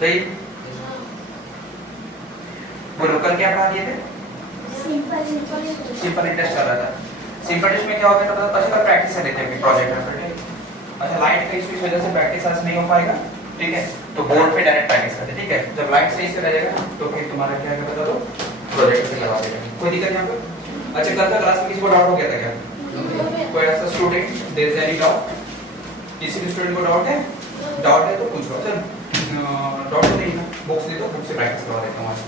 सही। बोलो कल क्या पढ़ा दिए थे? सिंपल इंटरेस्ट चल रहा था। सिंपल इंटरेस्ट में क्या होता है पता है? कल प्रैक्टिस कर लेते हैं प्रोजेक्ट पर, ठीक है। अच्छा लाइट का इस वजह से प्रैक्टिस आज नहीं हो पाएगा, ठीक है, तो बोर्ड पे डायरेक्ट प्रैक्टिस करते हैं, ठीक है। जब लाइट सही से रहेगा तो फिर तुम्हारा क्या है बता दो, प्रोजेक्ट से लगा देगा। कोई दिक्कत यहाँ पे? अच्छा कल का क्लास में किसी को डाउट हो गया था क्या? कोई ऐसा student there is any doubt? किसी भी स्टूडेंट को डाउट है? डाउट है तो पूछो। चल डाउट नहीं है बुक्स दे दो, बुक से प्रैक्टिस करवा देता हूं आज।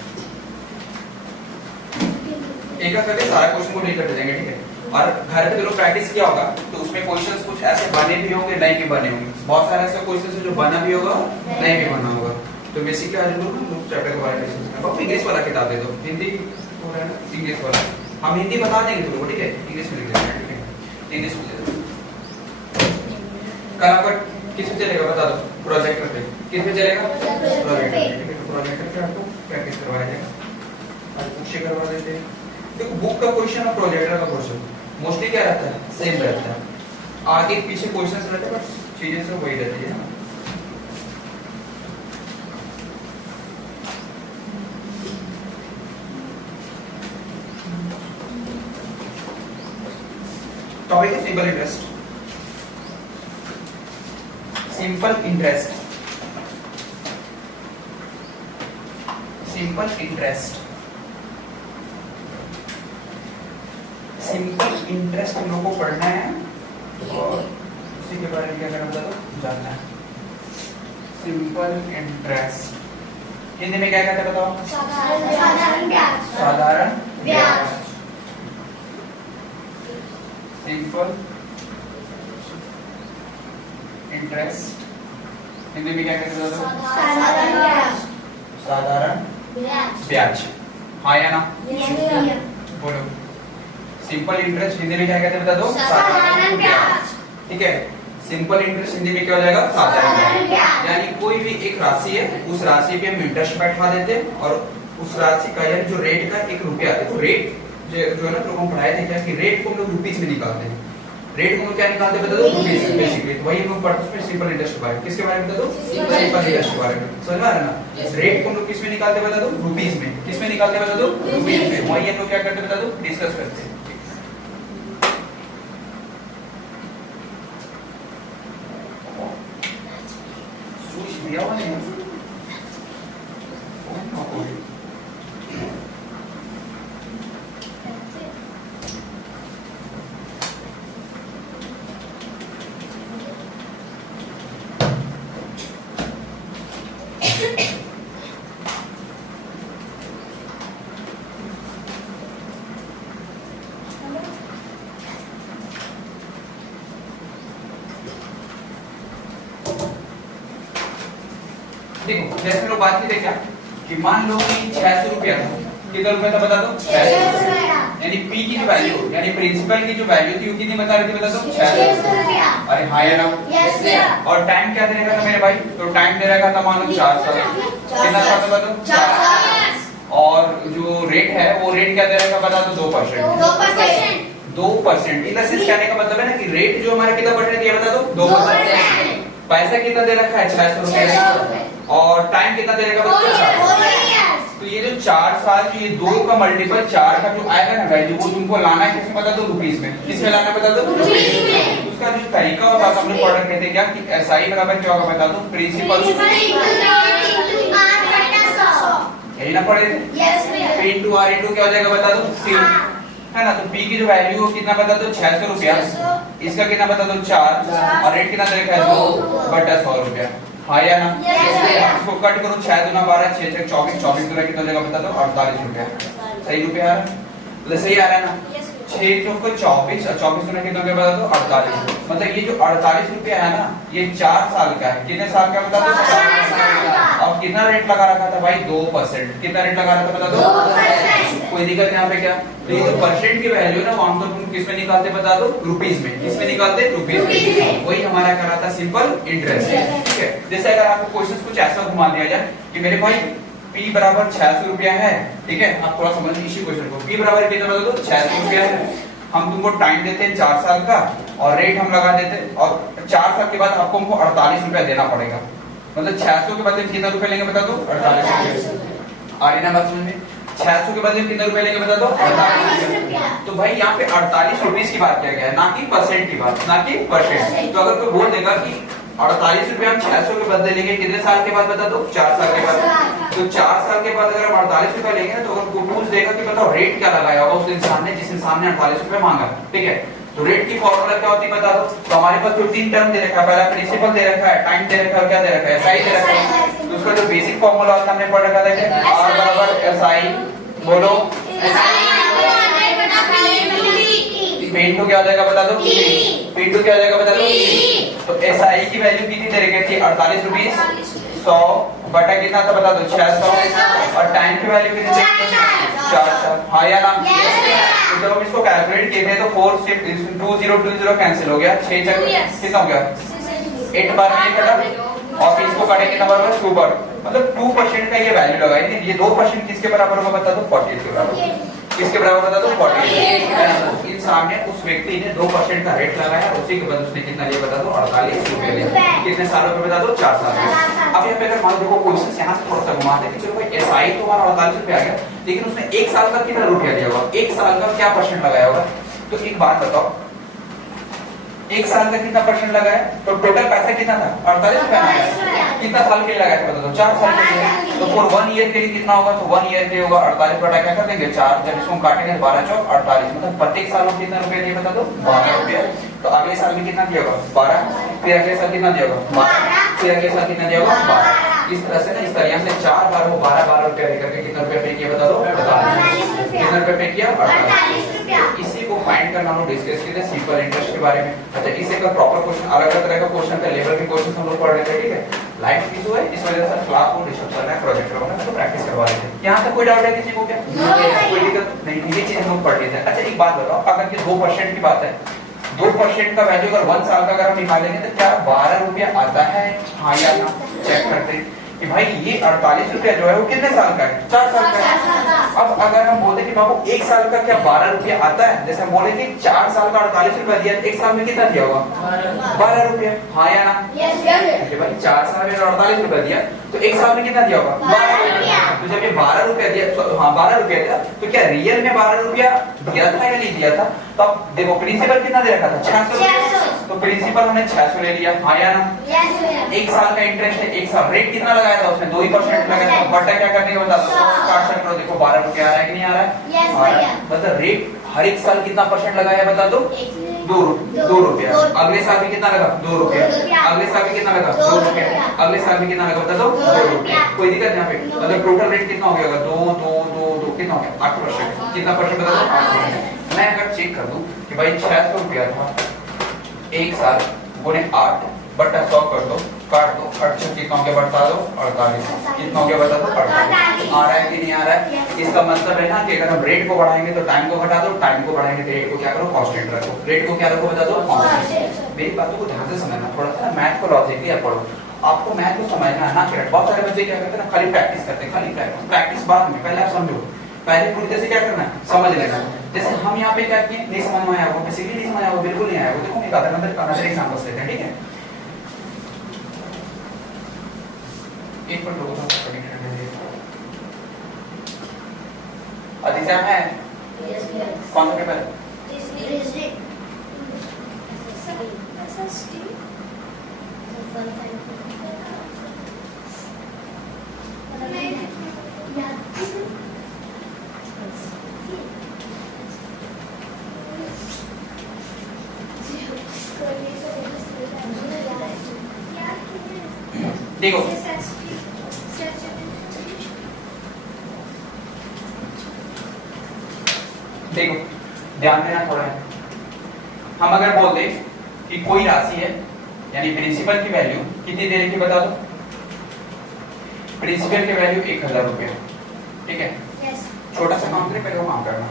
एक एक करके सारा क्वेश्चन को नहीं करते जाएंगे, ठीक है। और घर पे जो लोग प्रैक्टिस किया होगा तो उसमें क्वेश्चंस कुछ ऐसे बने भी होंगे, नहीं भी बने होंगे। बहुत सारे ऐसे क्वेश्चंस हैं जो बना भी होगा, नहीं भी बना होगा। तो बेसिकली आज लोग ना चैप्टर के बारे में डिस्कस करेंगे। अब इंग्लिश वाला किताब दे दो, हिंदी हो रहा है ना, इंग्लिश वाला हम हिंदी बता देंगे तुमको, ठीक है, इंग्लिश में लिख देंगे, ठीक है। इंग्लिश में दे दो। कल आपका किस में चलेगा बता दो? प्रोजेक्टर पे। किस में चलेगा? प्रोजेक्टर पे, ठीक है। प्रोजेक्टर पे आपको प्रैक्टिस करवाया जाएगा। आज बुक से करवा देते हैं। देखो बुक का क्वेश्चन और प्रोजेक्टर का क्वेश्चन मोस्टली क्या रहता है? सेम रहता है। आगे पीछे क्वेश्चंस रहते हैं बट चीजें सब वही रहती है। टॉपिक है simple interest. Simple interest, simple interest, simple interest हम लोग को पढ़ना है और उसी के बारे में क्या करना होता है जानना है। सिंपल इंटरेस्ट हिंदी में क्या कहते हैं बताओ? साधारण ब्याज। साधारण ब्याज। सिंपल इंटरेस्ट हिंदी में क्या कहते हैं? साधारण ब्याज। साधारण ब्याज। हाँ या ना? बोलो। सिंपल इंटरेस्ट हिंदी में क्या कहते हैं बता दो? साधारण ब्याज, ठीक है। सिंपल इंटरेस्ट हिंदी में क्या हो जाएगा? साधारण ब्याज। यानी कोई भी एक राशि है, उस राशि पे हम इंटरेस्ट बैठा देते हैं और उस राशि का यानी जो रेट का एक रुपया है, तो रेट जो है ना, तो हम पढ़ाए थे क्या कि रेट को हम लोग रुपीज में निकालते हैं। रेट को हम क्या निकालते हैं बता दो? रुपीज में। बेसिकली तो वही हम लोग पढ़ते हैं सिंपल इंटरेस्ट के बारे में। किसके बारे में बता दो? सिंपल इंटरेस्ट के बारे में। समझ आ रहा है ना? रेट को हम लोग किस में निकालते बता दो? रुपीज में। किस में निकालते बता दो? रुपीज में। वही हम लोग क्या करते बता दो? डिस्कस करते हैं। दिया हुआ नहीं है। देखो जैसे लोग बात की थे क्या कि मान लो कि 600 रुपया था, कितना रुपया था बता दो? 600 रुपया। यानी पी की जो वैल्यू यानी प्रिंसिपल की जो वैल्यू थी वो कितनी बता रही थी बता दो? 600 रुपया। अरे हाँ या ना? और टाइम क्या दे रखा था मेरे भाई? तो टाइम दे रखा था मान लो 4 साल। कितना साल बता दो? 4 साल। और जो रेट है वो रेट क्या दे रखा बता दो? 2%। 2%। इधर से कहने का मतलब है ना कि रेट जो हमारा कितना परसेंट दिया बता दो? 2%। पैसा कितना दे रखा है? 600 रुपया। और टाइम कितना दे रखा बता दो? 4 साल। तो ये जो 4 साल जो ये 2 का मल्टीपल 4 का जो आएगा ना वैल्यू वो तुमको लाना है किसमें बता दो? रुपीज में। किसमें लाना बता दो? रुपीज में। उसका जो तरीका होता है हम लोग पढ़ रहे थे क्या कि एसआई बराबर क्या होगा बता दो? प्रिंसिपल यही ना पढ़े थे? P into R into क्या हो जाएगा बता दो? C है ना? तो P की जो वैल्यू हो कितना बता दो? 600 रुपया। इसका कितना बता दो? 4। और रेट कितना दे रखा है? 2/100 रुपया। हाँ या ना? इसको कट करो 6 दूना 12 6 6 24 24 दूना कितना देगा बता दो? 48 रुपया। सही रुपया आ रहा है? सही आ रहा है ना? 6 चौको 24 और 24 दूना कितना बता दो? 48। मतलब ये जो 48 रुपया है ना ये 4 साल का है। कितने साल का बता दो? 4 साल का। और कितना रेट लगा रखा था भाई? 2%। कितना रेट लगा रखा था बता दो? 2%। कोई दिक्कत यहाँ पे क्या? तो ये जो परसेंट की वैल्यू ना वो आमतौर पर किसमें निकालते बता दो? रुपीज में। किसमें निकालते? रुपीज में। वही हमारा कराता सिंपल इंटरेस्ट है, ठीक है। जैसे अगर आपको क्वेश्चन कुछ ऐसा घुमा दिया जाए कि मेरे भाई P बराबर 600 रुपया है, ठीक है, आप थोड़ा समझ इसी क्वेश्चन को। P बराबर कितना बता दो? 600 रुपया है। हम तुमको टाइम देते हैं 4 साल का और रेट हम लगा देते हैं और 4 साल के बाद आपको हमको 48 रुपया देना पड़ेगा। मतलब 600 के बदले कितना रुपए लेंगे बता दो? 48 रुपए। आ रही ना बात समझ में? 600 के बदले कितने रुपए लेंगे बता दो? 48 रुपया। तो भाई यहाँ पे 48 रुपीस की बात किया गया है, ना कि परसेंट की बात, ना कि परसेंट। तो अगर कोई बोल देगा कि 48 रुपया हम 600 के बदले लेंगे कितने साल के बाद बता दो? 4 साल के बाद। तो 4 साल के बाद अगर हम 48 रुपया लेंगे तो अगर कोई पूछ देगा कि बताओ रेट क्या लगाया होगा उस इंसान ने जिस इंसान ने 48 रुपए मांगा, ठीक है? तो रेट की फॉर्मूला क्या होती है बता दो? तो हमारे पास तो 3 टर्म दे रखा है, पहला प्रिंसिपल दे रखा है, टाइम दे रखा है, क्या दे रखा है? एसआई दे रखा है। तो उसका जो बेसिक फॉर्मूला होता है हमने पढ़ रखा था कि R बराबर एसआई, बोलो P2 क्या हो जाएगा बता दो? P2 क्या हो जाएगा बता दो? तो एसआई की वैल्यू कितनी दे रखी थी? 48 रुपीस 100 बटा कितना था बता दो? 600। और टाइम की वैल्यू कितनी दे रखी थी? 4। हाँ या ना? तो जब हम इसको कैलकुलेट किए थे तो 4 से 2020 कैंसिल हो गया, 6 कितना हो गया? 8 बार में खत्म। और फिर इसको काटेंगे कितना बार? 2 बार। मतलब 2% का ये वैल्यू लगाएंगे। ये 2% किसके बराबर होगा बता दो? 48 के बराबर। किसके बराबर बता दो? 48। इन सामने उस व्यक्ति ने 2% का रेट लगाया, उसी के बाद उसने कितना लिया बता दो? 48 रुपए लिया। कितने सालों पे बता दो? 4 साल में। अब यहाँ पे अगर मान लो देखो क्वेश्चन यहाँ से थोड़ा सा घुमाते हैं कि चलो भाई एसआई तो हमारा 48 रुपए आ गया, लेकिन उसने 1 साल का कितना रुपया लिया होगा? 1 साल का क्या परसेंट लगाया होगा? तो एक बात बताओ, 1 साल का कितना परसेंट लगाया? तो टोटल पैसा कितना था? 48 रुपया आया। कितना साल के लिए लगाया था बता दो? 4 साल के लिए। तो फॉर 1 ईयर के लिए कितना होगा? तो 1 ईयर के लिए होगा 48 बटा क्या कर देंगे? 4। जब इसको काटेंगे 12 चौक 48, मतलब प्रत्येक साल में कितना रुपया दिया बता दो? 12 रुपया। तो अगले साल में कितना दिया होगा? 12। फिर अगले साल कितना दिया होगा? 12। फिर अगले साल कितना दिया होगा? 12। इस तरह से ना, इस तरह से 4 बार वो 12 रुपया लेकर के कितना रुपया पे किया बता दो? 48 रुपया। कितना रुपया पे किया? 48 रुपया। इसी को फाइंड करना हम लोग डिस्कस किए थे सिंपल इंटरेस्ट के बारे में। अच्छा, इसे का प्रॉपर क्वेश्चन, अलग अलग तरह का क्वेश्चन का लेवल के क्वेश्चन हम लोग पढ़ रहे थे, ठीक है? लाइट इशू है, इस वजह से क्लास को डिस्टर्ब कर रहा है, प्रोजेक्टर होगा तो प्रैक्टिस करवा रहे थे। यहां तक कोई डाउट है किसी को क्या? कोई दिक्कत नहीं, ये चीज हम लोग पढ़ लिए थे। अच्छा, एक बात बताओ, अगर ये 2% की बात है, 2% का वैल्यू अगर 1 साल का अगर हम निकालेंगे तो क्या 12 रुपया आता है? हाँ या ना? चेक करते हैं कि भाई ये 48 रुपया जो है वो कितने साल का है? 4 साल का है। अब अगर हम बोलते कि बाबू 1 साल का क्या 12 रुपया आता है, जैसे हम बोले कि 4 साल का 48 रुपया दिया, 1 साल में कितना दिया होगा? 12 रुपया। हाँ या ना? भाई 4 साल में 48 रुपया दिया तो 1 साल में कितना दिया होगा? 12 रुपया। तो जब ये 12 रुपया दिया, हाँ 12 रुपया दिया, तो क्या रियल में 12 रुपया दिया था या नहीं दिया था? तो अब देखो प्रिंसिपल कितना दे रखा था? 600। तो प्रिंसिपल हमने 600 ले लिया। हाँ या ना? 1 साल का इंटरेस्ट है, 1 साल रेट कितना लगाया था उसने? 2% लगाया था। बटा क्या करने का बता दो? 60 करो, देखो 12 रुपया आ रहा है कि नहीं आ रहा है? मतलब रेट हर 1 साल कितना परसेंट लगाया बता दो? 2 रुपया। अगले साल में कितना लगा? 2 रुपया। अगले साल में कितना लगा? 2 रुपया। अगले साल में कितना लगा बता दो? 2 रुपया। कोई दिक्कत यहाँ पे? मतलब टोटल रेट कितना हो गया? 2 कितना हो गया? 8%। कितना परसेंट बता दो? 8%। मैं अगर चेक कर दूं कि भाई 600 रुपया था 1 साल गुने 8 बटा 100 कर दो, काट दो, 8 कितना हो गया बता दो? 48। कितना हो गया बता दो? 48। आ रहा है कि नहीं आ रहा है? इसका मतलब है ना कि अगर हम रेट को बढ़ाएंगे तो टाइम को घटा दो, टाइम को बढ़ाएंगे तो रेट को क्या करो? कांस्टेंट रखो। रेट को क्या रखो बता दो? कांस्टेंट। मेरी बातों को ध्यान से समझना, थोड़ा सा मैथ को लॉजिकली आप पढ़ो। आपको मैथ को समझना है ना कि बहुत सारे बच्चे क्या करते हैं ना, खाली प्रैक्टिस करते हैं, खाली प्रैक्टिस बाद में, पहले आप समझो, पहले पूरी तरह से क्या करना है? समझ लेना। जैसे हम यहाँ पे क्या किए, नहीं समझ में आया वो, बेसिकली नहीं समझ आया वो, बिल्कुल नहीं आया वो। देखो एक अदर एग्जांपल्स लेते हैं, ठीक है? एक पर लोगों का एग्जाम है। कौन सा पेपर? देखो देखो ध्यान देना थोड़ा है। हम अगर बोल दें कि कोई राशि है, यानी प्रिंसिपल की वैल्यू कितनी दे रखी बता दो? प्रिंसिपल की वैल्यू 1000 रुपया, ठीक है? छोटा सा काम करें, पहले वो काम करना।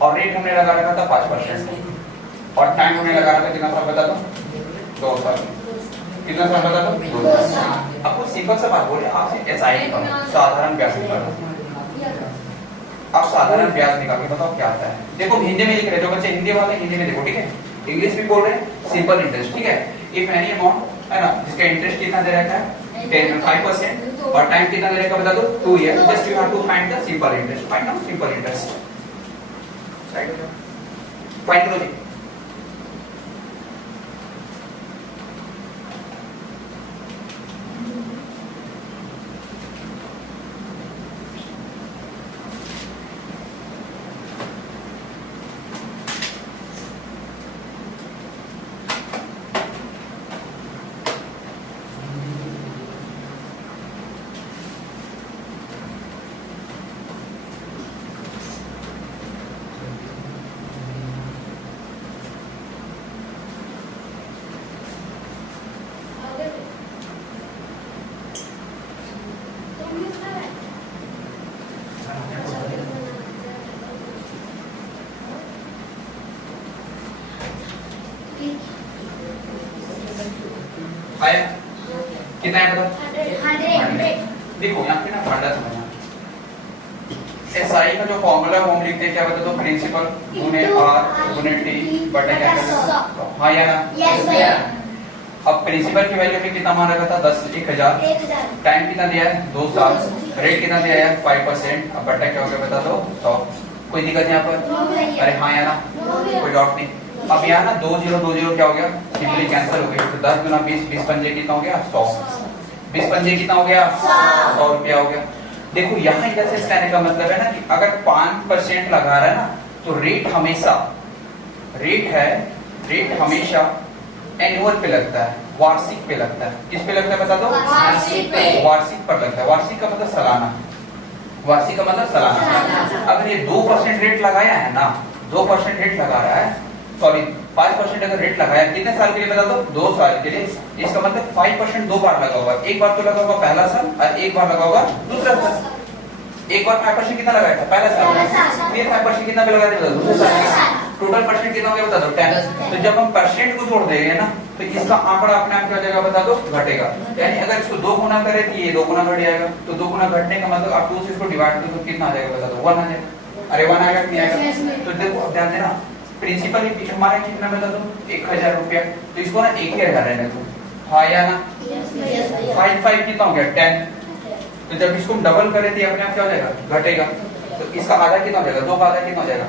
और रेट हमने लगा रखा था 5%, और टाइम हमने लगा रखा था कितना साल बता दो? 2 साल। कितना साल बता दो? 2 साल। आपको सिंपल सा बात बोले, आपसे एसआई साधारण ब्याज निकालो। आप साधारण ब्याज निकाल के बताओ क्या आता है? देखो हिंदी में लिख रहे, जो बच्चे हिंदी वाले हिंदी में देखो, ठीक है? इंग्लिश भी बोल रहे हैं, सिंपल इंटरेस्ट, ठीक है? इफ एनी अमाउंट है ना, जिसका इंटरेस्ट कितना दे रखा है? 5% और टाइम कितना दे रखा बता दो 2 year. Just you have to find the simple interest. Find out simple interest. Side हो जाओ, फाइंड करो जी। आया कितना है बता? 100। देखो यहाँ पे ना फंडा समझना। एसआई का जो फॉर्मूला हम लिखते हैं क्या बता दो? प्रिंसिपल गुने आर गुने टी बटे क्या करता? हाँ या ना? यस भैया। अब प्रिंसिपल की वैल्यू में कितना मान रखा था? 10,000। टाइम कितना दिया है? 2 साल। रेट कितना दिया है? 5%। अब बटा क्या हो गया बता दो? 100। कोई दिक्कत यहाँ पर? अरे हाँ या ना? कोई डाउट नहीं। अब यहाँ ना 2020 क्या हो गया? सिंपली कैंसिल हो गया। तो 10 गुना 20, 20 पंजे कितना हो गया? 100। 20 पंजे कितना हो गया? 100 रुपया हो गया। देखो यहाँ इधर से कहने का मतलब है ना कि अगर 5% लगा रहा है ना तो रेट हमेशा एनुअल पे लगता है, वार्षिक पे लगता है। किस पे लगता है बता दो? वार्षिक पे। वार्षिक पर लगता है। वार्षिक का मतलब सालाना। वार्षिक का मतलब सालाना। अगर ये 2% रेट लगाया है ना, 2% रेट लगा रहा है, सॉरी 5% अगर रेट लगाया, कितने साल के लिए बता दो? 2 साल के लिए। इसका मतलब 5% 2 बार लगा होगा। एक बार तो लगा होगा पहला साल और एक बार लगा होगा दूसरा साल। एक बार 5% कितना लगाया था? पहला साल। फिर 5% कितना पे लगाया था? दूसरे साल। टोटल परसेंट कितना हो गया बता दो? 10। तो जब हम परसेंट को जोड़ देंगे ना तो इसका आंकड़ा अपने आप क्या हो जाएगा बता दो? घटेगा। यानी अगर इसको 2 गुना करे तो ये 2 गुना घट जाएगा। तो 2 गुना घटने का मतलब आप 2 से इसको डिवाइड करो तो कितना आ जाएगा बता दो? 1 आ जाएगा। अरे 1 आएगा कि नहीं आएगा? तो देखो अब ध्यान देना, प्रिंसिपल हमारा कितना बता दो? 1000 रुपया। तो इसको ना 1000 रहने दो। हाँ या ना? 5 कितना हो गया? 10। तो जब इसको हम डबल करें तो अपने आप क्या हो जाएगा? घटेगा। तो इसका आधा कितना हो जाएगा? 2 का आधा कितना हो जाएगा?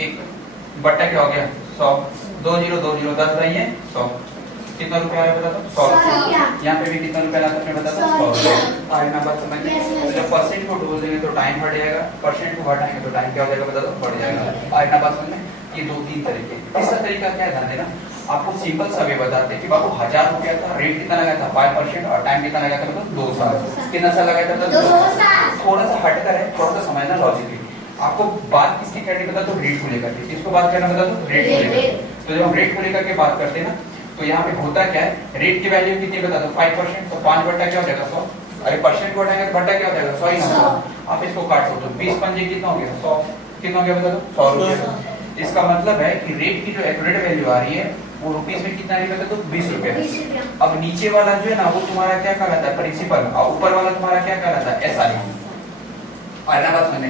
1 बट्टा क्या हो गया? 100। 20 10 भाई है 100। कितना रुपया आया बता दो? 100 रुपया। यहाँ पे भी कितना रुपया आता है बता दो? 100 रुपया। आगे ना बात समझ में? जब परसेंट को ढोल देंगे तो टाइम बढ़ जाएगा, परसेंट को घटाएंगे तो टाइम क्या हो जाएगा बता दो? बढ़ जाएगा। आगे ना बात समझ में? ये 2-3 तरीके। तीसरा तरीका क्या है ध्यान देना, आपको सिंपल सा वे बताते हैं कि बाबू 1000 रुपया था, रेट कितना लगा था? 5% और टाइम कितना लगा था? मतलब 2 साल। कितना साल लगाया था? 2 साल। थोड़ा सा हटकर है, थोड़ा सा समझना लॉजिकली। आपको बात किसकी करनी बता दो? रेट को लेकर के। किसको बात करना बता दो? रेट को लेकर। तो जब हम रेट को लेकर के बात करते हैं ना तो यहाँ पे होता क्या है? रेट की वैल्यू कितनी बता दो? 5%। तो 5 बट्टा क्या हो जाएगा? 100। अरे परसेंट को हटाएंगे तो बट्टा क्या हो जाएगा? 100 ही ना। आप इसको काटो तो 20 पंजे कितना हो गया? 100। कितना हो गया बता दो? 100 रुपया। इसका मतलब है कि रेट की जो एक्यूरेट वैल्यू आ रही है वो रुपीस में कितना आ रही है बता दो? 20 रुपया। अब नीचे वाला जो है ना वो तुम्हारा क्या कहलाता है? प्रिंसिपल। और ऊपर वाला तुम्हारा क्या कहलाता है? एसआई। और ना बात सुनने,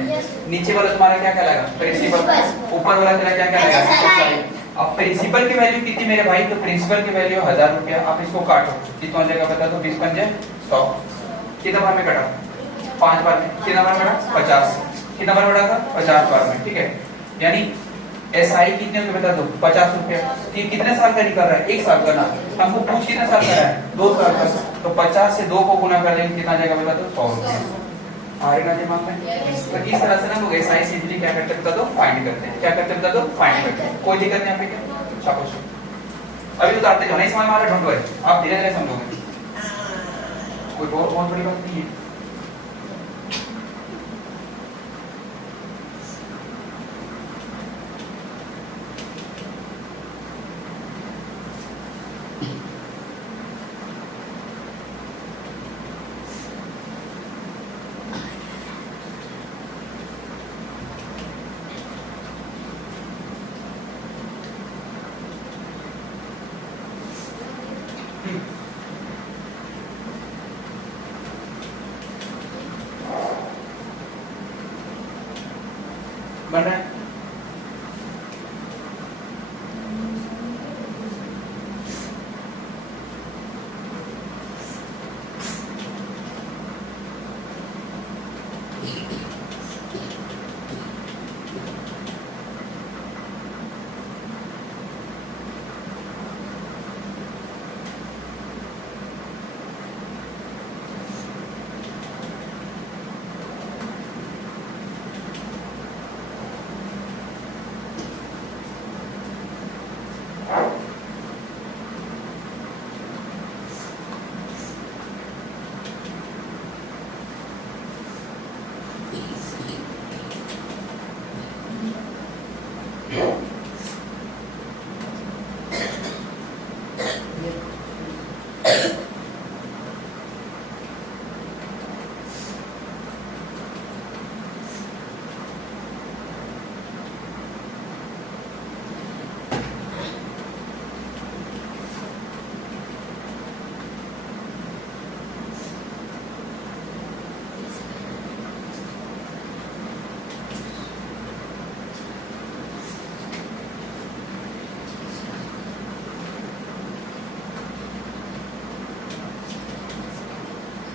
नीचे वाला तुम्हारा क्या कहलाएगा? प्रिंसिपल। ऊपर वाला तेरा क्या कहलाएगा? एसआई। अब प्रिंसिपल की वैल्यू कितनी मेरे भाई? तो प्रिंसिपल की वैल्यू 1000 रुपया। आप इसको काटो कितना हो जाएगा बता दो? 20 पंजे 100। कितना बार में कटा? 5 बार में। कितना बार कटा? 50। कितना बार कटा था? 50 बार में। ठीक है, यानी एसआई कितने रुपए बता दो? 50 रुपया। ये कितने साल का निकल रहा है? 1 साल का ना। हमको पूछ कितने साल का है? 2 साल का। तो 50 से 2 को गुना कर देंगे कितना जाएगा बता दो? 100 रुपया। आ रहा दिमाग में? तो इस तरह से ना लोग एसआई सिंपली क्या करते हैं बता दो? फाइंड करते हैं। क्या करते हैं बता दो? फाइंड करते हैं। कोई दिक्कत नहीं यहाँ पे क्या? शाबाश। अभी उतारते जाओ, नहीं समझ में आ रहा? डोंट वरी, आप धीरे धीरे समझोगे। कोई बहुत बड़ी बात नहीं है।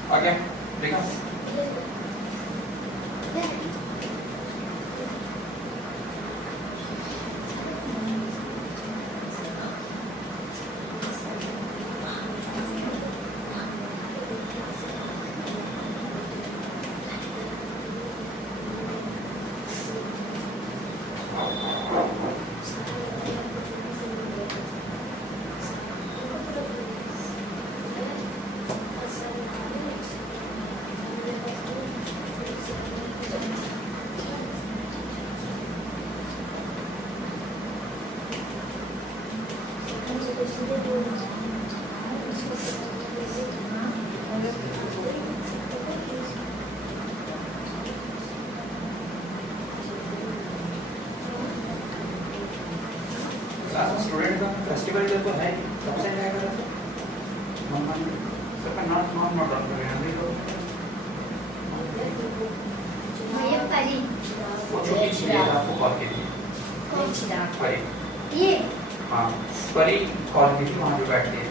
आगे देखा स्टूडेंट का फेस्टिवल जब तो है कब से क्या कर रहा था मम्मा ने सबका नाम नोट डाउन कर रहे हैं तो भैया परी वो छोटी सी है आपको कॉल की थी परी ये हाँ परी कॉल की थी वहाँ पे बैठ के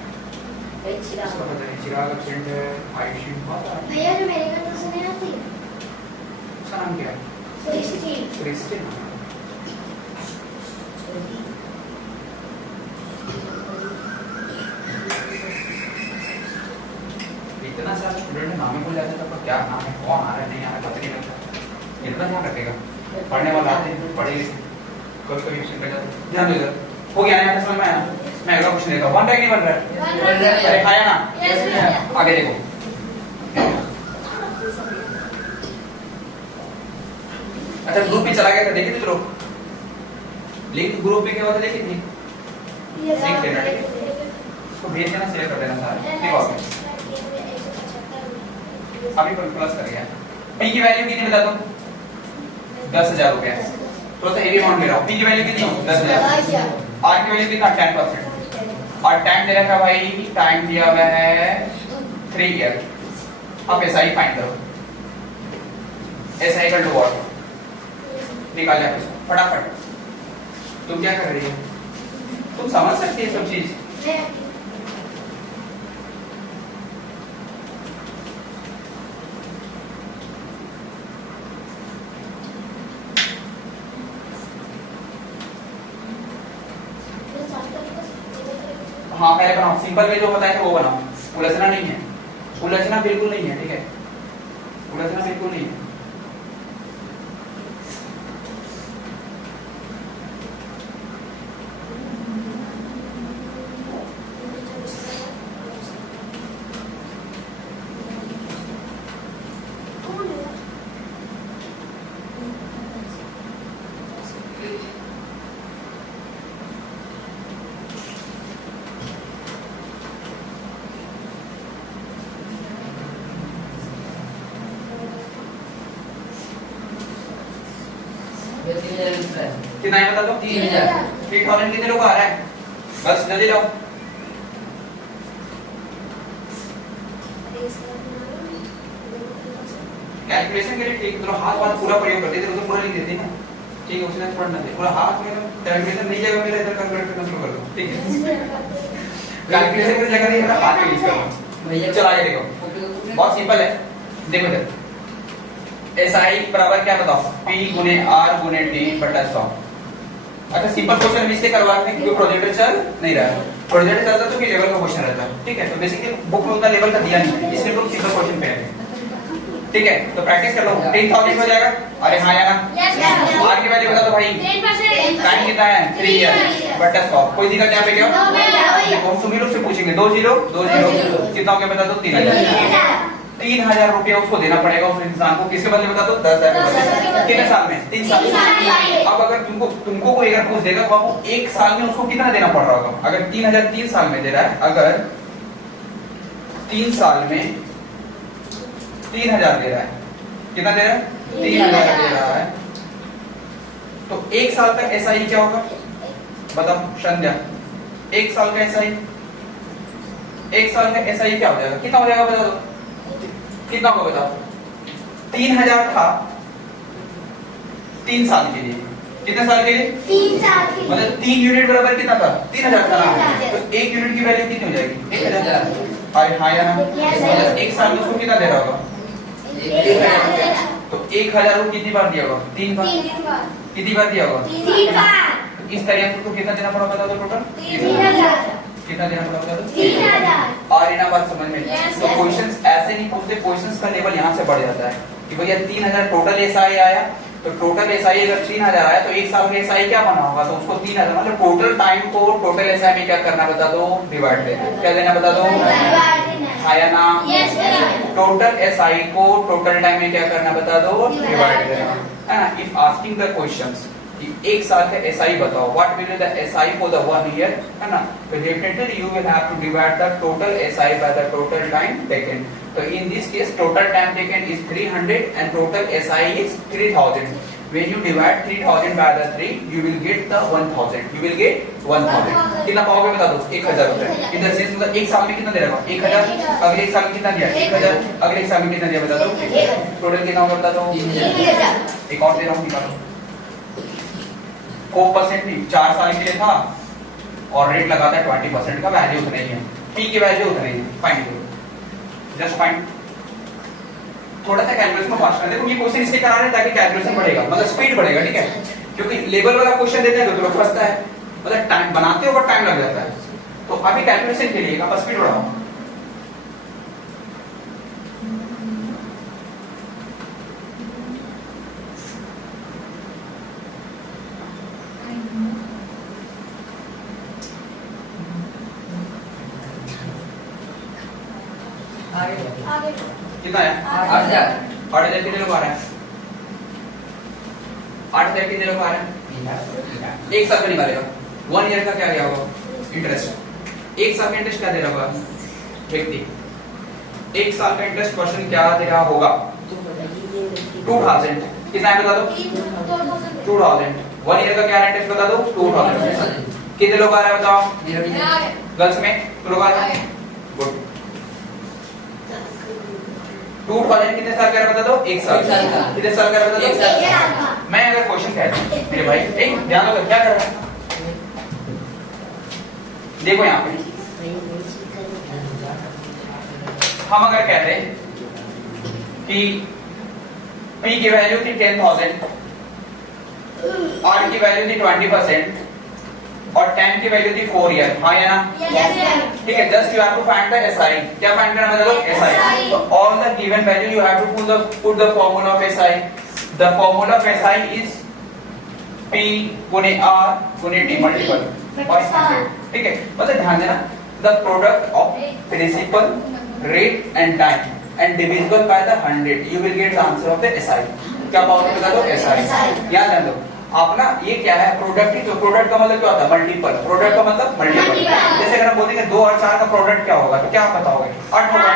उसका पता नहीं चिराग एब्सेंट है आयुषी पता है भैया जो मेरे घर तो सुने आती है उसका नाम क्या है क्रिस्टीन क्रिस्टिन इतना सारा स्टूडेंट नाम ही भूल जाते हैं तो क्या नाम है कौन आ रहा है नहीं आ रहा पता नहीं लगता इतना ध्यान रखेगा पढ़ने वाला आते हैं पढ़े कभी कभी एब्सेंट कर जाते हैं ध्यान दो हो गया ना समझ में आया मैं अगला क्वेश्चन लेता हूं वन नहीं बन रहा है आया ना आगे देखो अच्छा ग्रुप में चला गया था देखे थे लोग लिंक ग्रुप में क्या होता है देखी थी लिंक देना उसको भेज देना शेयर कर देना सारा ठीक है अभी प्लस कर गया पी की वैल्यू कितनी बता दो 10,000 रुपए थोड़ा सा हेवी अमाउंट ले रहा हूँ पी की वैल्यू कितनी 10,000 आर की वैल्यू कितना 10% और टाइम दे रखा है भाई टाइम दिया हुआ है 3 ईयर अब ऐसा ही फाइंड करो ऐसा इक्वल टू व्हाट निकाल लिया फटाफट तुम क्या कर रही हो तुम समझ सकती है सब चीज हाँ पहले बनाओ सिंपल में जो होता है वो बनाओ उलझना नहीं है उलझना बिल्कुल नहीं है ठीक है उलझना बिल्कुल नहीं है कितना है बता दो 3,000 कितने लोग आ रहा है बस जल्दी जाओ कैलकुलेशन के लिए ठीक तो हाथ बात पूरा प्रयोग करते थे तो पूरा लिख देते ना ठीक है उसने पढ़ना थे पूरा हाथ में कैलकुलेशन नहीं जाएगा मेरा इधर कैलकुलेट करना शुरू कर दो ठीक है कैलकुलेशन की जगह नहीं मेरा हाथ यूज करो चलो आगे देखो बहुत सिंपल है देखो इधर एसआई बराबर क्या बताओ, पी गुने आर गुने डी बटा 100। अच्छा सिंपल क्वेश्चन इसलिए करवा रहे हैं क्योंकि प्रोजेक्टर चल नहीं रहा है, प्रोजेक्टर चलता तो कि लेवल का क्वेश्चन रहता है, ठीक है। तो बेसिकली बुक में उतना लेवल का दिया नहीं है, इसलिए लोग सिंपल क्वेश्चन पे हैं, ठीक है। तो प्रैक्टिस कर लो, 10,000 हो जाएगा। अरे हाँ या ना, आर की वैल्यू बता दो भाई, टाइम कितना है 3 ईयर बटा 100। कोई दिक्कत यहाँ पे क्या, हम सुमी लोग से पूछेंगे 2 0 2 0 कितना हो गया बता दो, 3,000। 3,000 रुपया उसको देना पड़ेगा उस इंसान को, किसके बदले बता दो, 10,000। कितने साल में, 3 साल में। अब अगर तुमको कोई अगर पूछ देगा तो आपको 1 साल में उसको कितना देना पड़ रहा होगा। अगर 3,000 3 साल में दे रहा है, अगर 3 साल में 3,000 दे रहा है, कितना दे रहा है, 3,000 दे रहा है, तो 1 साल का एसआई क्या होगा बताओ संध्या, 1 साल का एसआई, 1 साल का एसआई क्या हो जाएगा, कितना हो जाएगा बता दो, कितना होगा बताओ। 3,000 था 3 साल के लिए, कितने साल के लिए, 3 साल के लिए, मतलब 3 यूनिट बराबर कितना था, 3,000 था ना, तो 1 यूनिट की वैल्यू कितनी हो जाएगी, 1,000। हाँ या ना, मतलब 1 साल में उसको कितना दे रहा होगा, 1,000। तो 1,000 को कितनी बार दिया होगा, 3 बार, कितनी बार दिया होगा, 3 बार। इस तरीके से उसको कितना देना पड़ा बता दो टोटल, 3,000। कितना देना पड़ा बता दो, 3,000। और इन बात समझ में। Yes, तो yes. क्वेश्चंस ऐसे नहीं पूछते, क्वेश्चंस का लेवल यहाँ से बढ़ जाता है कि भैया 3,000 टोटल एसआई आया, तो टोटल एसआई अगर 3,000 आया तो 1 साल का एसआई क्या बना होगा, तो उसको 3,000 मतलब टोटल टाइम को टोटल एसआई में क्या करना बता दो, डिवाइड देना, क्या देना बता दो, आया ना, टोटल एसआई को टोटल टाइम में क्या करना बता दो, डिवाइड देना, है ना। इफ आस्किंग द क्वेश्चंस कि 1 साल का एसआई बताओ, what will be the SI for the 1 year, है ना, तो definitely you will have to divide the total SI by the total time taken. तो in this case total time taken is 300 and total SI is 3,000. When you divide 3,000 by the 3, you will get the 1,000. You will get 1,000. कितना पाओगे बता दो, 1,000 रुपए। In the sense मतलब 1 साल में कितना दे रहा हूँ, 1,000। अगले 1 साल में कितना दिया, 1,000। अगले 1 साल में कितना दिया बता दो, टोटल कितना होगा बता दो, 3,000। एक और दे रहा हूँ, निकालो। 4% नहीं, 4 साल के लिए था और रेट लगाता है 20% का, वैल्यू उतना ही है, पी की वैल्यू उतना ही है, फाइंड करो, जस्ट फाइंड। थोड़ा सा कैलकुलेशन फास्ट कर देखो, ये क्वेश्चन इसलिए करा रहे हैं ताकि कैलकुलेशन बढ़ेगा, मतलब स्पीड बढ़ेगा, ठीक है। क्योंकि लेवल वाला क्वेश्चन देते हैं तो थोड़ा फंसता है, मतलब टाइम बनाते हो और टाइम लग जाता है, तो अभी कैलकुलेशन के लिए आप स्पीड बढ़ाओ। कितना है, 8,000। 8,000 कितने लोग आ रहे हैं, 8,000 कितने लोग आ रहे हैं, 1 साल का निकालेगा, 1 ईयर का क्या दिया होगा इंटरेस्ट, 1 साल का इंटरेस्ट क्या दे रहा होगा व्यक्ति, 1 साल का इंटरेस्ट पर्सन क्या दे रहा होगा, 2,000। कितना है बता दो, 2,000। 1 ईयर का क्या इंटरेस्ट बता दो, 2,000। कितने लोग आ रहे हैं बताओ, गर्ल्स में तो लोग आ रहे हैं, गुड। 2,000 कितने साल का बता दो, 1 साल। कितने साल का बता दो, 1 साल। मैं अगर क्वेश्चन कहता हूं मेरे भाई, एक ध्यान दो क्या कर रहा है, देखो यहाँ पे हम अगर कहते हैं कि P की वैल्यू थी 10,000, R की वैल्यू थी 20% और 10 की वैल्यू थी 4 ईयर, हाँ या ना, ठीक है। Just you have to find the SI, क्या फाइंड करना बता दो, एसआई। तो all the given value you have to put the formula of SI. The formula of SI is P गुने R गुने D मल्टीपल और 100, ठीक है। मतलब ध्यान देना, the product of principal rate and time and divisible by the 100, you will get the answer of the SI. क्या पाओगे बता दो, एसआई। याद ध्यान दो आप ना, ये क्या है प्रोडक्ट ही, तो प्रोडक्ट का मतलब क्या होता है, मल्टीपल। प्रोडक्ट का मतलब मल्टीपल। जैसे अगर हम बोलेंगे 2 और 4 का प्रोडक्ट क्या होगा, तो क्या आप बताओगे, 8 होगा।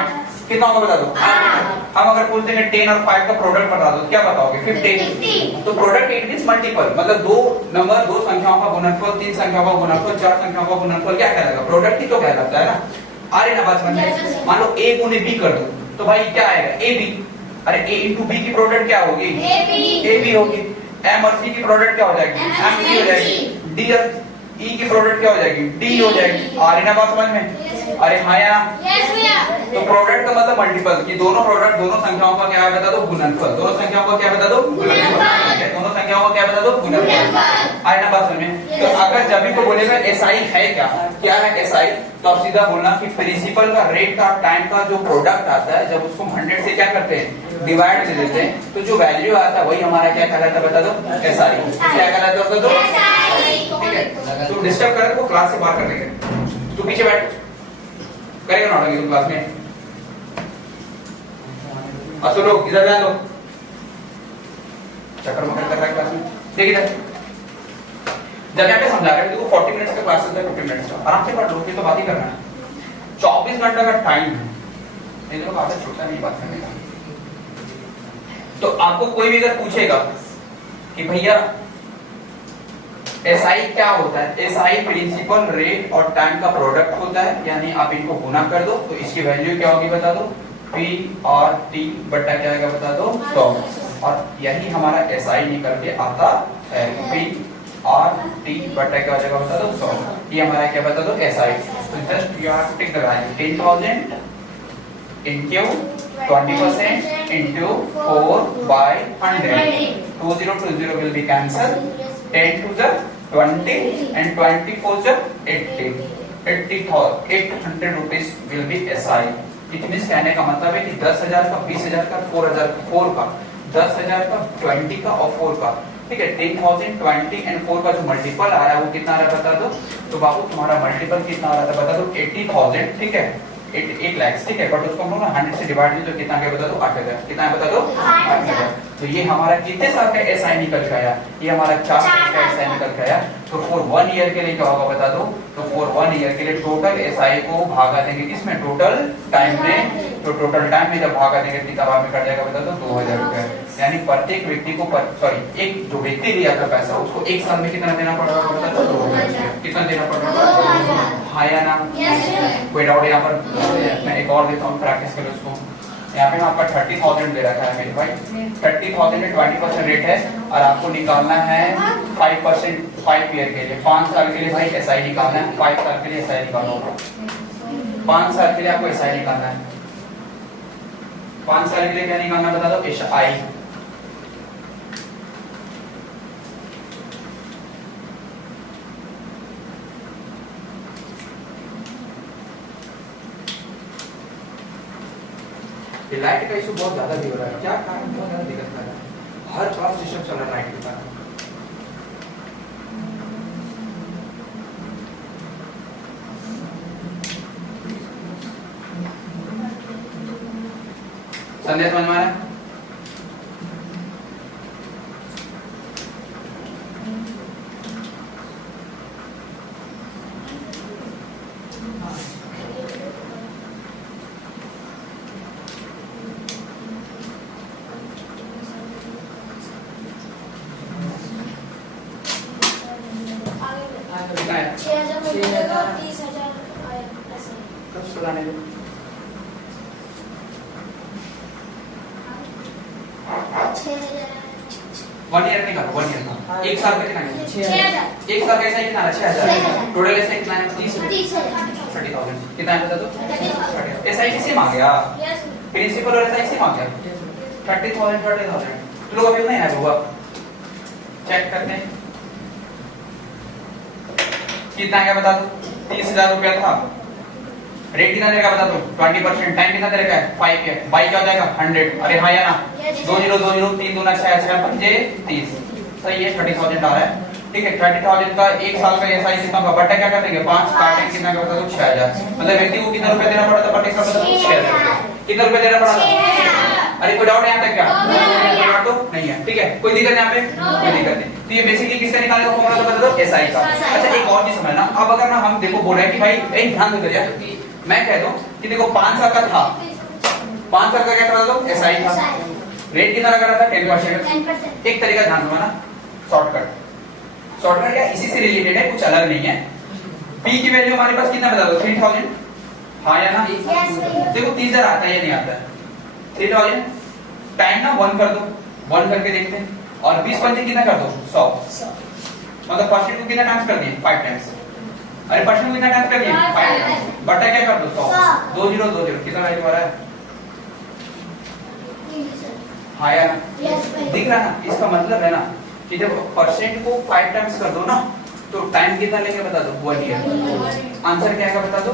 कितना होगा बता दो, 8। हम अगर पूछते हैं 10 और 5 का प्रोडक्ट बता दो, क्या बताओगे, 15। तो प्रोडक्ट इट मींस मल्टीपल, मतलब 2 नंबर, 2 संख्याओं का गुणनफल, 3 संख्याओं का गुणनफल, 4 संख्याओं का गुणनफल क्या कहलाएगा, प्रोडक्ट ही तो कहलाता है ना। आ रही ना बात समझ में। मान लो A गुने B कर दो तो भाई क्या आएगा, AB। अरे A इंटू B की प्रोडक्ट क्या होगी, AB होगी। M और C की प्रोडक्ट क्या हो जाएगी, MC हो जाएगी। D और E की प्रोडक्ट क्या हो जाएगी, D हो जाएगी। आ रही ना बात समझ में। अरे हाँ या, तो प्रोडक्ट का मतलब मल्टीपल कि दोनों प्रोडक्ट दोनों संख्याओं का क्या है बता दो गुणनफल, दोनों संख्याओं का क्या बता दो गुणनफल, दोनों संख्याओं का क्या बता दो गुणनफल। आए ना बात समझ में? तो अगर जब भी कोई बोलेगा एसआई है क्या है एसआई, तो आप सीधा बोलना कि प्रिंसिपल का रेट का टाइम का जो प्रोडक्ट आता है जब उसको 100 से क्या करते हैं डिवाइड कर देते हैं, तो जो वैल्यू आता है वही हमारा क्या कहलाता है बता दो एसआई। क्या कहलाता है बता दो, ठीक है? तो डिस्टर्ब करे तो क्लास से बाहर कर देंगे, तू पीछे बैठ करेगा नॉट तुम क्लास में। अब तो लोग इधर ध्यान दो, चक्कर मकर कर रहा है क्लास में, ठीक है? जब यहाँ पे समझा रहे हैं देखो 40 मिनट्स का क्लास होता है, 50 मिनट्स का आराम से पढ़ लो, फिर तो बात ही करना है। 24 घंटा का टाइम है, ये देखो आदत छोटा नहीं बात करने का। तो आपको कोई भी अगर पूछेगा कि भैया एसआई क्या होता है, एसआई प्रिंसिपल रेट और टाइम का प्रोडक्ट होता है, यानी आप इनको गुना कर दो तो इसकी वैल्यू क्या होगी बता दो, पी और टी बट्टा क्या आएगा बता दो 100, और यही हमारा एसआई निकल के आता है, पी और टी बट्टा क्या हो जाएगा बता दो 100। ये हमारा क्या बता दो एसआई। तो just you have to take the value 10,000 into 20% into 4/100, 2020 will be cancelled, 10 to the 20 and 20 for the 80, 800 rupees will be SI। It means कहने का मतलब है कि 10,000 का, 20,000 का, 4 का, 10,000 का, 20 का और 4 का, ठीक है? 10,000, 20 एंड 4 का जो मल्टीपल आ रहा है वो कितना आ रहा है बता दो। तो बाबू तुम्हारा मल्टीपल कितना आ रहा था बता दो 80,000, ठीक है? 1 लाख, ठीक है? बट उसको हम लोग ना 100 से डिवाइड किया तो कितना क्या बता दो 8,000, कितना है बता दो 8,000। तो ये हमारा कितने साल का एसआई निकल के आया, ये हमारा 4 साल का एसआई निकल के आया। तो फॉर 1 ईयर के लिए क्या होगा बता दो, तो फॉर 1 ईयर के लिए टोटल एसआई को भागा देंगे किसमें, टोटल टाइम में, तो टोटल टाइम में जब भागा देंगे कितना में कट जाएगा बता दो 2,000 रुपए, यानी प्रत्येक व्यक्ति को सॉरी एक जो व्यक्ति लिया था पैसा उसको 1 साल में कितना देना पड़ रहा है बता दो 2,000, कितना देना पड़ रहा है, हाँ या ना? कोई डाउट यहाँ पर? मैं एक और देता हूँ प्रैक्टिस करो उसको। यहाँ पे ना आपका 30,000 दे रखा है मेरे भाई, 30,000 में 20% रेट है और आपको निकालना है 5% 5 ईयर के लिए, 5 साल के लिए भाई एसआई निकालना है, 5 साल के लिए एसआई निकालना होगा, 5 साल के लिए आपको एसआई निकालना है। 5 साल के लिए क्या निकालना बता दो एसआई। लाइट का इशू बहुत ज्यादा भी हो रहा है, क्या कारण बहुत ज्यादा दिक्कत कर रहा है, हर क्लास डिस्टर्ब चल रहा है लाइट के कारण। संदेश समझ में आ रहा है? वन ईयर निकालो, 1 ईयर का 1 साल का कितना है 6,000, 1 साल का ऐसा कितना है 6,000, टोटल ऐसा कितना है 30,000, कितना है बता दो। एसआई किसे मांग गया, प्रिंसिपल और एसआई किसे मांग गया 30,000। तो लोग अभी नहीं है होगा, चेक करते हैं कितना है बता दो। 30,000 रुपया था, रेट कितना देगा बता दो 20%, टाइम कितना देगा 5 है, बाई क्या हो जाएगा 100, अरे हाँ या ना 2020 3 दूना 6 6 5 30, सही है 30,000 आ रहा है, ठीक है? 30,000 का 1 साल का एसआई कितना का बट्टा क्या कर देंगे 5 काटेंगे कितना का बता दो 6,000, मतलब व्यक्ति को कितना रुपया देना पड़ा था प्रत्येक साल बता दो 6,000, कितना रुपया देना पड़ा था? अरे कोई डाउट यहाँ तक क्या? तो नहीं है, ठीक है? कोई दिक्कत यहाँ पे? कोई दिक्कत नहीं। तो ये बेसिकली किसका निकालने का फॉर्मूला बता दो एसआई का। अच्छा एक और चीज समझना, अब अगर ना हम देखो बोल रहे हैं कि भाई एक ध्यान दे यार, मैं कह दूं कि देखो 5 साल का था, 5 साल का क्या बता दो एसआई था, रेट कितना लगा रहा था 10%। एक तरीका ध्यान दो ना, शॉर्टकट क्या इसी से रिलेटेड है, कुछ अलग नहीं है। पी की वैल्यू हमारे पास कितना बता दो 3,000, हाँ या ना? देखो 30,000 आता है या नहीं आता है 3,000, टाइम ना 1 कर दो, 1 करके देखते हैं, और 20 पंजे कितना कर दो 100, मतलब फर्स्ट को कितना टाइम्स कर दिए 5 टाइम्स, अरे परसेंट को कितना टाइम्स कर दिए 5 बटा क्या कर दो 100 100 2 0 2 0 कितना वैल्यू आ रहा है हाँ या ना दिख रहा है ना इसका मतलब है ना कि जब परसेंट को 5 टाइम्स कर दो ना तो टाइम कितना लेंगे बता दो 1 ईयर आंसर क्या आएगा बता दो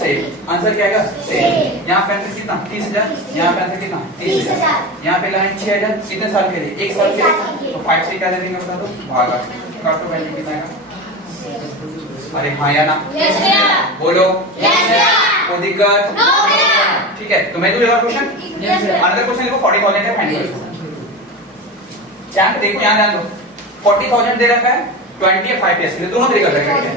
सेम आंसर क्या आएगा सेम यहाँ पे आंसर कितना 30,000 यहाँ पे आंसर कितना 30,000 यहाँ पे लाइन 6,000 कितने साल के लिए 1 साल के लिए तो 5 से क्या दे देंगे बता दो भागा काटो वैल्यू कितना आएगा अरे हाँ या ना बोलो कोई दिक्कत ठीक है तो मैं दूं एक क्वेश्चन अनदर क्वेश्चन देखो 40,000 है फाइंड करो देखो यहाँ ध्यान दो 40,000 दे रखा है 20 या 5 ईयर्स के लिए दोनों तरीका करेंगे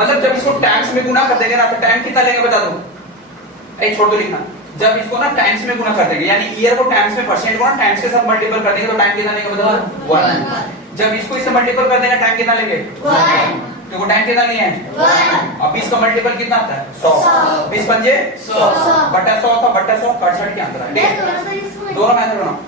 मतलब जब इसको टाइम्स में गुना कर देंगे ना तो टाइम कितना लेंगे बता दो एक छोड़ दो लिखना जब इसको ना टाइम्स में गुना कर देंगे यानी ईयर को टाइम्स में परसेंट को ना टाइम्स के साथ मल्टीपल कर देंगे तो टाइम कितना लेंगे बता दो 1 जब इसको इससे मल्टीपल कर देंगे टाइम कितना लेंगे 1 तो वो टाइम कितना लिए हैं अब 20 का मल्टीपल कितना आता है 100 20 पंजे 100 बटा 100 था बटा 100 68 के आंसर है दोनों में आंसर बनाओ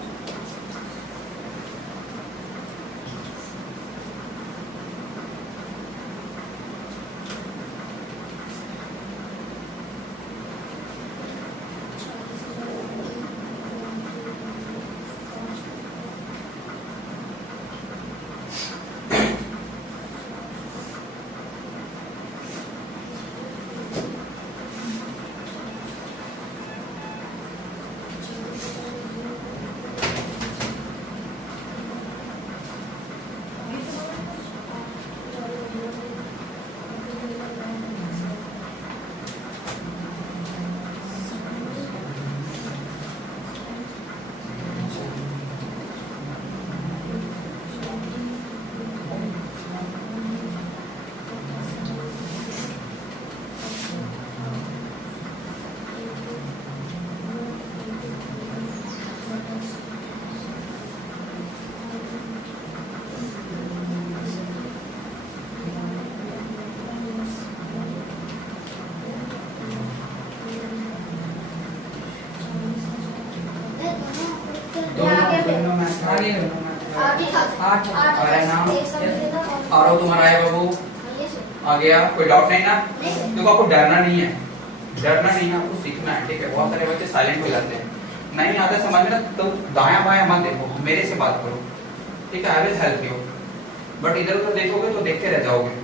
आरो तुम्हारा है बाबू आ गया कोई डाउट नहीं ना देखो आपको डरना नहीं है आपको सीखना है ठीक है बहुत सारे बच्चे साइलेंट हो जाते हैं नहीं आता समझ में तो दायां बायां मत देखो मेरे से बात करो ठीक है आई विल हेल्प यू बट इधर उधर देखोगे तो देखते रह जाओगे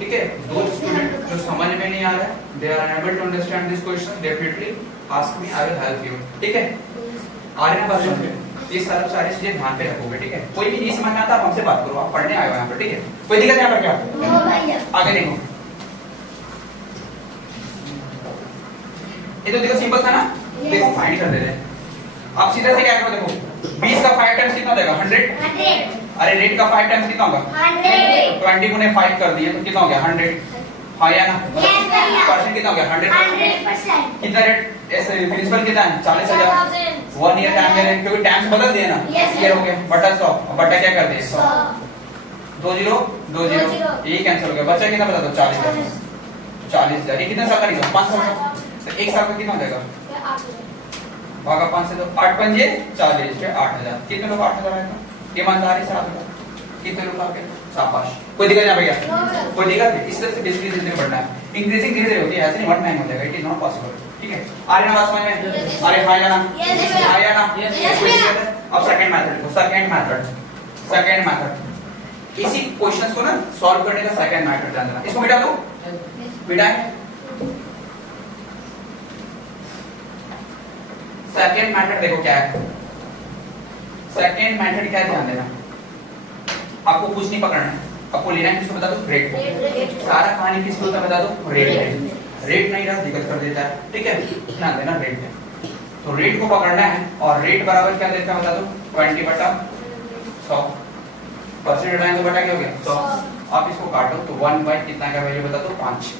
ठीक है दो स्टूडेंट जो समझ में नहीं आ रहा है they are unable to understand this question definitely ask me I will help you ठीक है आ रहे हैं बात समझ में ये सारी चीजें ध्यान पे रखोगे ठीक है कोई भी नहीं समझ में आता आप हमसे बात करो आप पढ़ने आए हो यहाँ पर ठीक है कोई दिक्कत यहाँ पर क्या आगे देखो ये तो देखो सिंपल था ना देखो फाइंड कर देते हैं आप सीधे से क्या करो देखो 20 का 5 टाइम्स कितना देगा 100 अरे रेट का 5 टाइम्स कितना होगा 100 20 गुने 5 कर दिए तो कितना हो गया 100 हाँ या ना परसेंट कितना हो गया 100% कितना रेट ऐसे प्रिंसिपल कितना है 40,000 1 ईयर टाइम में क्योंकि टाइम्स बदल दिए ना ईयर हो गया बटा 100 बटा क्या कर दिए 100 2 0 2 0 ये कैंसिल हो गया बचा कितना बता दो 40,000 ये कितना साल का निकला 5 साल का तो एक साल का कितना हो जाएगा भागा 5 से तो 8 पंजे 40 पे 8,000 कितने लोग 8,000 आएगा ईमानदारी से आप कितने लोग आगे शाबाश कोई दिक्कत नहीं भैया कोई दिक्कत नहीं इस तरह से डिस्क्रीज धीरे बढ़ना है इंक्रीजिंग धीरे धीरे होती है ऐसे नहीं वन टाइम हो जाएगा इट इज नॉट पॉसिबल ठीक है आ रहे ना बात समझ में अरे हां या ना हां या ना कोई दिक्कत है अब सेकंड मेथड को सेकंड मेथड इसी क्वेश्चंस को ना सॉल्व करने का सेकंड मेथड जानना इसको मिटा दो मिटा सेकंड मेथड देखो क्या है सेकंड मेथड क्या ध्यान देना आपको कुछ नहीं पकड़ना है आपको लेना है किसको बता दो रेट को सारा कहानी किसको होता है बता दो रेट नहीं रहा दिक्कत कर देता है ठीक है ध्यान देना रेट है तो रेट को पकड़ना है और रेट बराबर क्या देता है बता दो 20 बटा 100 परसेंट हटाएंगे तो बटा क्या हो गया 100 आप इसको काटो तो 1 बाय कितना का वैल्यू बता दो 5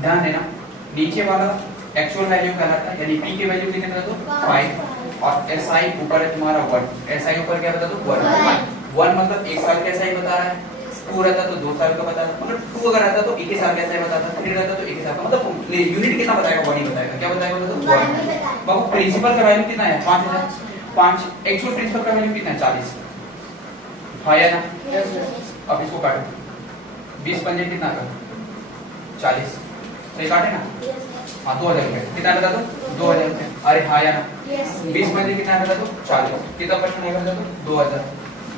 ध्यान देना नीचे वाला एक्चुअल वैल्यू कहलाता है यानी p की वैल्यू कितने बता दो 5 और SI ऊपर है तुम्हारा 1 SI ऊपर क्या बता दो 1 मतलब 1 साल का SI बता रहा है 2 रहता तो 2 साल का बताता मतलब 2 अगर रहता तो 1 साल का SI बताता 3 रहता तो 1 साल का मतलब यूनिट कितना बताएगा 1 ही बताएगा क्या बताएगा बता दो 1 बाबू प्रिंसिपल का वैल्यू कितना है 5000 5 एक्चुअल प्रिंसिपल का वैल्यू कितना है 40 हाँ या ना अब इसको काटो 20 पंजे कितना का 40 सही काटे ना। हाँ 2000 रुपये कितना बता दो 2000 रुपये। अरे हाँ या ना 20 में कितना बता दो 40 कितना परसेंट आएगा बता दो 2000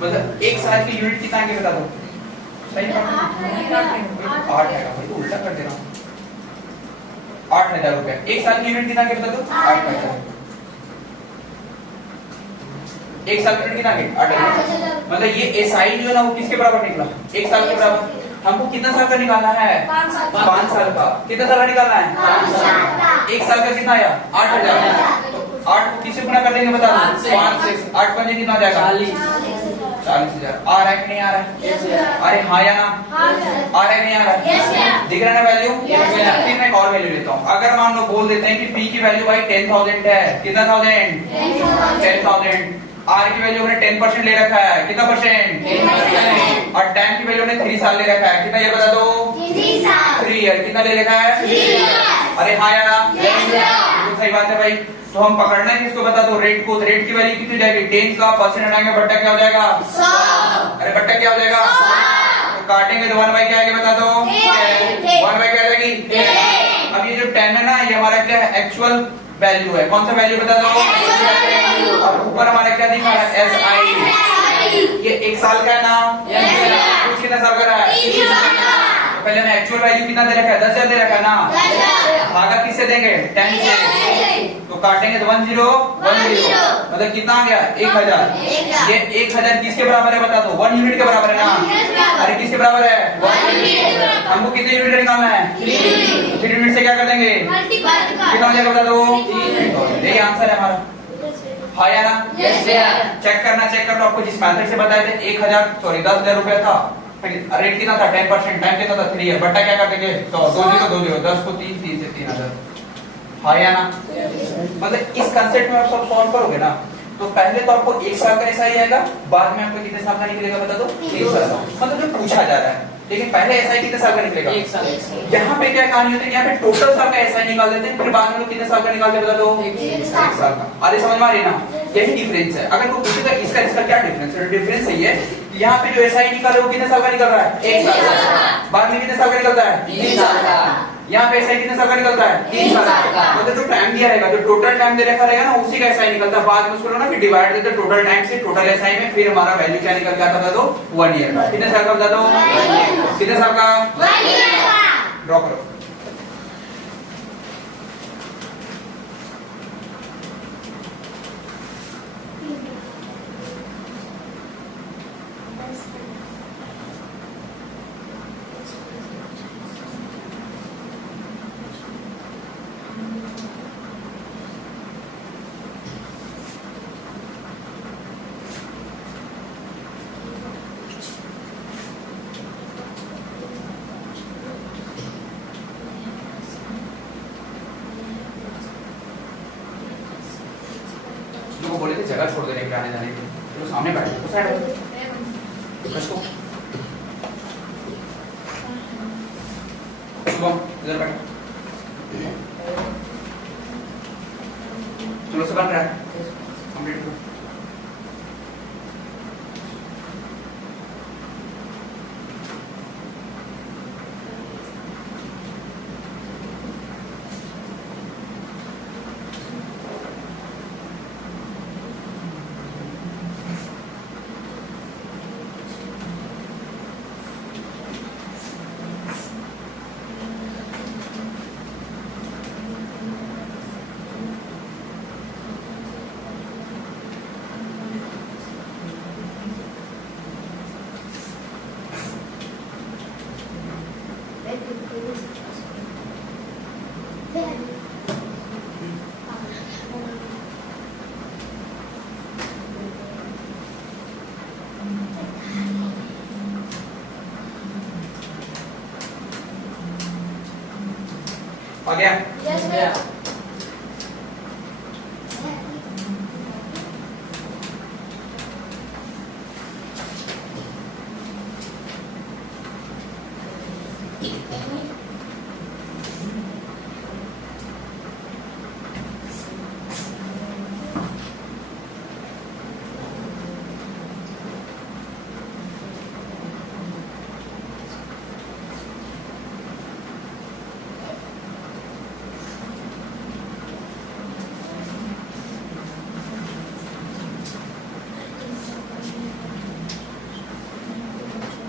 मतलब एक साल की यूनिट कितना आगे बता दो सही 8 है भाई उल्टा कर दे रहा हूँ 8000 रुपये एक साल की यूनिट कितना आगे बता दो 8 पैसा एक साल की यूनिट कितना आगे 8 मतलब ये एसआई जो है ना वो किसके बराबर निकला एक साल के बराबर। हमको कितना साल का निकालना है 5 साल का कितना साल का निकालना है एक साल का कितना आया 8000 तो 8 को किससे गुणा कर देंगे बता दो 5 से 8 पंजे कितना हो जाएगा 40,000 आ रहा है कि नहीं आ रहा है अरे हाँ या ना आ रहा है कि नहीं आ रहा है दिख रहा है ना वैल्यू। फिर मैं एक और वैल्यू लेता हूँ अगर मान लो बोल देते हैं कि P की वैल्यू भाई 10,000 है कितना 10,000 आर की वैल्यू हमने 10% ले रखा है कितना परसेंट और टाइम की वैल्यू हमने 3 साल ले रखा है कितना ये बता दो 3 ईयर कितना ले रखा है अरे हाँ या ना बिल्कुल सही बात है भाई। तो हम पकड़ना है किसको बता दो रेट को। रेट की वैल्यू कितनी जाएगी 10 का परसेंट हटाएंगे बट्टा क्या हो जाएगा 100 अरे बट्टा क्या हो जाएगा 100 तो काटेंगे तो 1 बाई क्या आएगा बता दो 1 बाई क्या आ जाएगी 10। अब ये जो 10 है ना ये हमारा क्या है एक्चुअल वैल्यू है कौन सा वैल्यू बता दो और ऊपर हमारा क्या दिखा है एसआई ये 1 साल का है ना कुछ कितना साल का है तो पहले हमने एक्चुअल वैल्यू कितना दे रखा है 10,000 दे रखा है ना भागा किससे देंगे 10 से तो काटेंगे तो 10 मतलब कितना आ गया 1000 ये 1000 किसके बराबर है बता दो 1 यूनिट के बराबर है ना अरे किसके बराबर है 1 यूनिट हमको कितने यूनिट निकालना है 3 यूनिट से क्या कर देंगे कितना हो जाएगा बता दो 3 यही आंसर है हमारा हाँ या ना चेक करना आपको जिस मेथड से बताए थे 10,000 रुपया था रेट कितना था 10% टाइम कितना था 3 ईयर बट्टा क्या कर देंगे 100 2 10 को 3 3 से 3000 हाँ या ना मतलब इस कंसेप्ट में आप सब सॉल्व करोगे ना तो पहले तो आपको 1 साल का ऐसा ही आएगा बाद में आपको कितने साल का निकलेगा बता दो 3 साल का मतलब जो पूछा जा रहा है लेकिन पहले ऐसा ही कितने साल का निकलेगा 1 साल। यहाँ पे क्या कहानी होती है यहाँ पे टोटल साल का ऐसा ही निकाल देते हैं फिर बाद में लोग कितने साल का निकालते बता दो 1 साल का। अरे समझ में आ रही है ना यही डिफरेंस है। अगर कोई पूछेगा इसका क्या डिफरेंस है डिफरेंस यही है यहाँ पे जो ऐसा ही निकाल रहे हो कितने साल का निकल रहा है 1 साल का बाद में कितने साल का निकलता है 3 साल का यहाँ पे ऐसा ही कितने साल का निकलता है 3 साल का मतलब जो टाइम दिया रहेगा जो टोटल टाइम दे रखा रहेगा ना उसी का ऐसा ही निकलता है बाद में उसको ना फिर डिवाइड देते टोटल टाइम से टोटल एसआई में फिर हमारा वैल्यू क्या निकल के आता बता दो 1 ईयर का कितने साल का बता दो कितने साल का 1 ईयर का ड्रॉ करो। को बोले थे जगह छोड़ देने के आने जाने के चलो सामने बैठ जाओ साइड कसको शुभम इधर बैठ चलो सब बन रहा है कंप्लीट करो। आ गया Yes, sir.